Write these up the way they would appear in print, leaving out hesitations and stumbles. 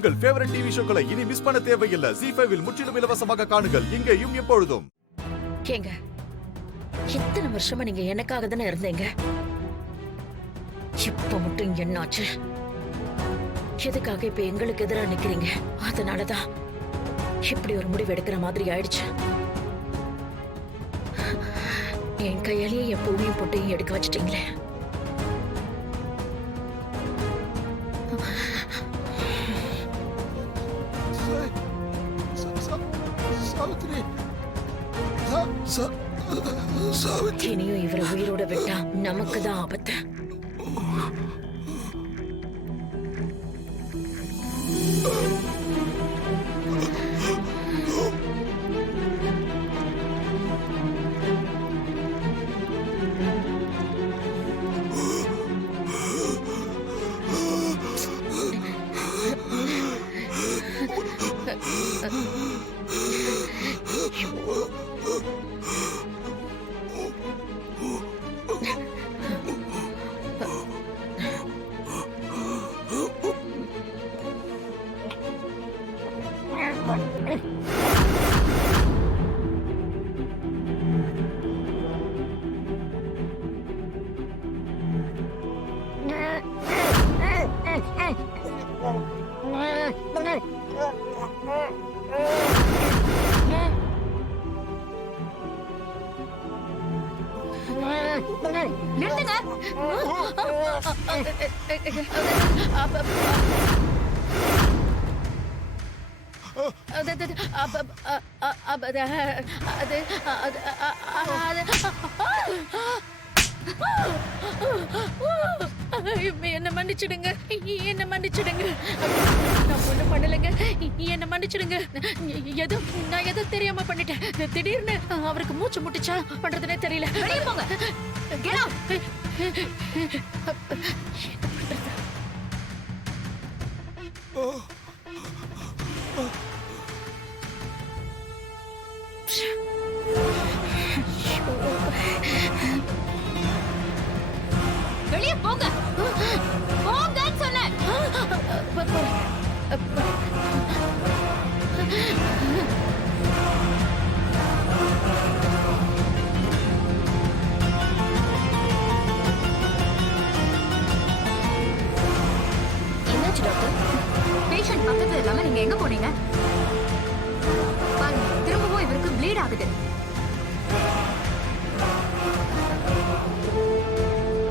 உங்கள் favourite TV ஷோக்களை இனி miss பண்ண தேவையில்லை. ஜீ5 இல் முற்றிலும் இலவசமாக காணுங்கள். இங்கேயும் எப்பொழுதும். ஏங்க, இத்தனை வருஷமா நீங்க எனக்காக தானே இருந்தீங்க. இப்ப மட்டும் என்னாச்சு? எதுக்காக இப்ப எங்களுக்கு எதிரா நிக்கிறீங்க? அதனாலதான் இப்படி ஒரு முடிவு எடுக்கிற மாதிரி ஆயிடுச்சு. என் கையாலேயே என் பூவையும் பொட்டையும் எடுக்க வச்சிட்டீங்களே. இனியும் இவரை உயிரோட விட்டா நமக்கு தான் ஆபத்து. நிறுத்துங்க. என்ன மன்னிச்சிடுங்க, என்ன மன்னிச்சிடுங்க. நான் ஒண்ணும் பண்ணலைங்க, என்ன மன்னிச்சிடுங்க. நான் ஏதோ தெரியாம பண்ணிட்டேன். திடீர்னு அவருக்கு மூச்சு முட்டுச்சா பண்றதுனே தெரியல. வெளியே போங்க. Get out. வெளியே போங்க. போங்கன்னு சொன்னேன். என்னாச்சு டாக்டர்? பேஷண்ட் பக்கத்துல இல்லாம நீங்க எங்க போனீங்க? பாருங்க, திரும்பவும் இவருக்கு ப்ளீட் ஆகுது.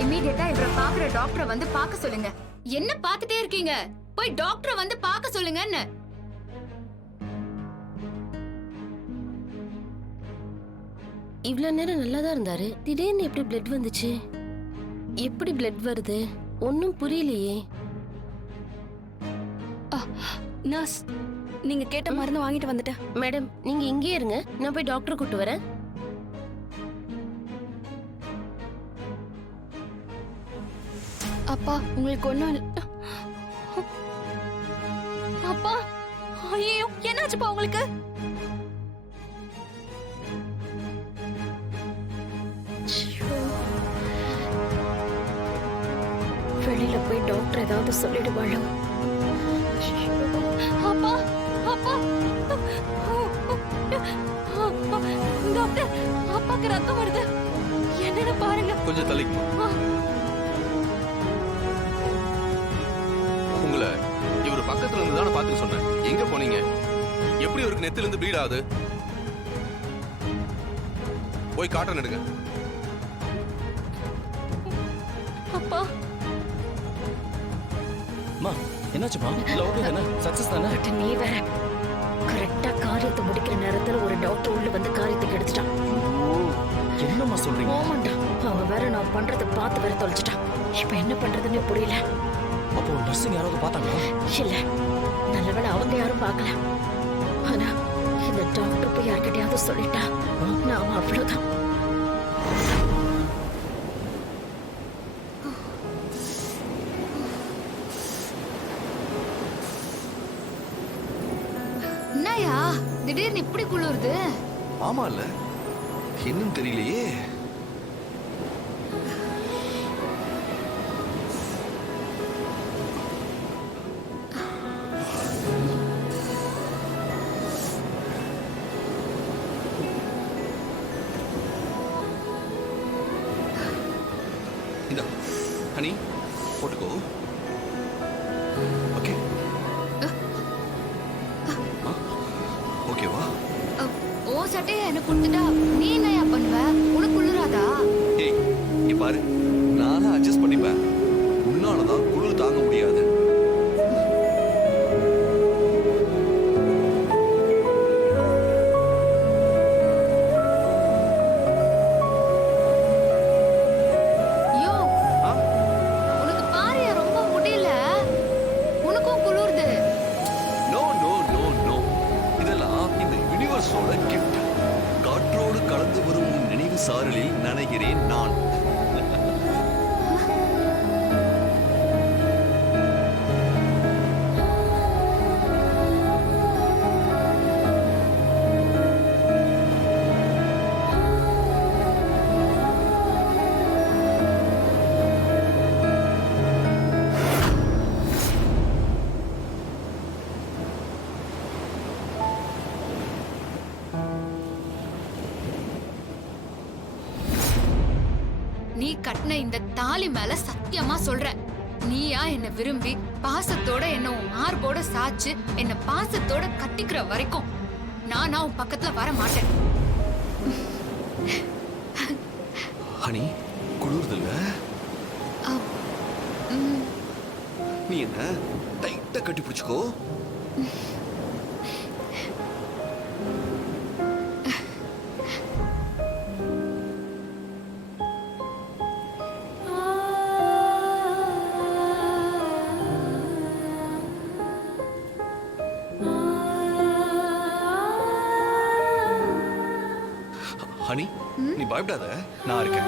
இம்மீடியட்டா இவரை பாக்குற டாக்டரை வந்து பார்க்க சொல்லுங்க. என்ன பார்த்துட்டே இருக்கீங்க? போய் டாக்டரை வந்து பார்க்க சொல்லுங்க. என்ன இவ்வளவு நேரம் நல்லா தான் இருந்தாரு. திடீர்னு எப்படி பிளட் வந்துச்சு? எப்படி பிளட் வருது? ஒன்னும் புரியலையே. நர்ஸ், நீங்க கேட்ட மருந்து வாங்கிட்டு வந்துட்டேன். மேடம், நீங்க இங்கே இருங்க, நான் போய் டாக்டர் கூட்டு வரேன். அப்பா, உங்களுக்கு ஒண்ணும் இல்ல. அப்பா, ஐயோ, என்னாச்சுப்பா உங்களுக்கு? வெளியில போய் டாக்டர் ஏதாவது சொல்லிடுவாளோ? அப்பா, அப்பா, டாக்டர், அப்பாக்கு ரத்தம் வருது. என்னன்னு பாருங்க. கொஞ்சம் தள்ளிக்குமா. உங்களை இவர் பக்கத்துல இருந்து தானே பார்த்து சொன்னேன். எங்க போனீங்க? எப்படி இவருக்கு நெத்தில இருந்து ப்ளீட் ஆகுது? போய் காட்டன் எடுங்க. அப்பா, மா, என்னாச்சுமா? இல்ல ஓகே தானே? சக்சஸ் தானே? பட் நீ வேற கரெக்டா காரியத்தை முடிக்கிற நேரத்துல ஒரு டாக்டர் உள்ள வந்து காரியத்தை கெடுத்துட்டான். என்னம்மா சொல்றீங்க? ஆமாண்டா, அவன் வேற நான் பண்றதை பார்த்து வேற தொலைச்சிட்டான். இப்ப என்ன பண்றதுன்னு புரியல. அப்போ நர்சிங் யாராவது பார்த்தாங்களா? இல்ல, நல்லவேளை அவங்க யாரும் பார்க்கல. ஆனா இந்த டாக்டர் போய் யார்கிட்டயாவது சொல்லிட்டா நாம அவ்வளவுதான். என்னயா திடீர்னு இப்படி குளிருது? ஆமா இல்ல, என்னன்னு தெரியலையே. ஹனி போட்டுக்கோ. ஓகே ஓகேவா? ஓ சட்டையை எனக்கு கொடுத்துட்டா நீ என்னையா பண்ணுவ? உனக்கு குளிராதா? ஏய் இங்க பாரு, நானும் அட்ஜஸ்ட் பண்ணிப்பேன். உன்னாலதான் குளிர் தாங்க முடியாது. யோ உனக்கு பாரியா ரொம்ப முடியல. உனக்கும் குளிருது. நோ நோ நோ நோ, இதெல்லாம் இந்த யுனிவர்ஸோட கிஃப்ட். காற்றோடு கலந்து வரும் உன் நினைவு சாரலில் நனைகிறேன் நான். நீ கட்டின இந்த தாலி மேல சத்தியமா சொல்றேன், நீயா என்ன விரும்பி பாசத்தோட என்ன உன் மார்போட சாச்சு என்ன பாசத்தோட கட்டிக்கிற வரைக்கும் நானா உன் பக்கத்துல வர மாட்டேன். ஹனி குளிர்தில்ல? நீ என்ன டைட்டா கட்டி பிடிச்சுக்கோ. ஹனி நீ பயப்படாத, நான் இருக்கேன்.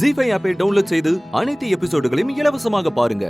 ஜீ5 ஆப்பை டவுன்லோட் செய்து அனைத்து எபிசோடுகளையும் இலவசமாக பாருங்க.